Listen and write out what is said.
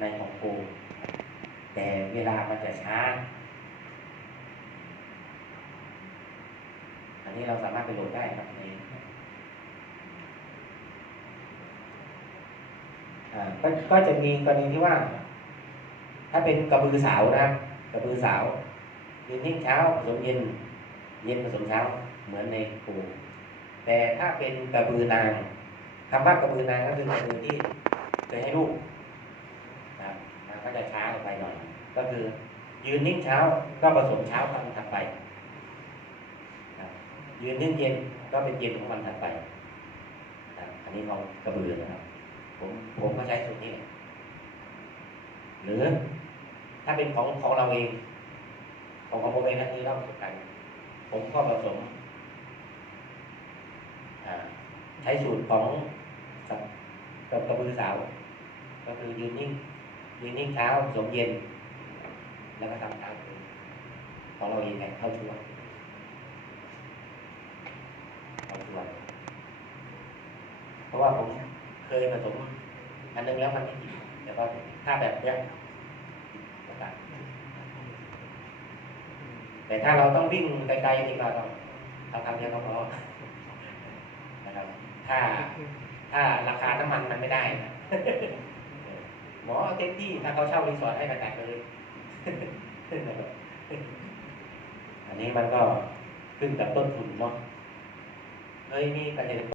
ในของกู แต่เวลามันจะช้า อันนี้เราสามารถไปโหลดได้ครับในอ่าก็ก็จะมีกรณีที่ว่า ถ้าเป็นกระบือสาวนะครับกระบือสาวยืนนิ่งเช้าผสมเย็น เย็นผสมเช้าเหมือนในปูแต่ถ้าเป็นกระบือนางคำว่ากระบือนางก็คือกระบือที่เคยให้ลูก ก็จะช้าลงไปหน่อย ก็คือ ยืนนิ่งเช้าก็ผสมเช้าวันถัดไปยืนนิ่งเย็นก็เป็นเย็นของวันถัดไปอันนี้ของกระบือนะครับ ผมผมก็ใช้สูตรนี้หรือถ้าเป็นของของเราเองของของผมเองนะนี่เล่าประสบการณ์ผมก็ผสมใช้สูตรของกับกระบือสาว ก็คือยืนนิ่ง ยืนนิ่งเช้าสมเย็น แล้วก็ทำตามของเราเองไงเข้าช่วยเข้าช่วยเพราะว่าผมเคยผสมอันนึงแล้วมันไม่ติดแต่ว่าถ้าแบบเนี้ยต่างแต่ถ้าเราต้องวิ่งไกลๆนี่ก็ต้องเอาทำเดียวก็พอนะครับถ้าถ้าราคาน้ำมันมันไม่ได้นะ หมอ เอาเต็มที่ถ้าเขาเช่ารีสอร์ทให้กระแตกเลยอันนี้มันก็ขึ้นกับต้นทุนเนาะเฮ้ยนี่เกษตรกร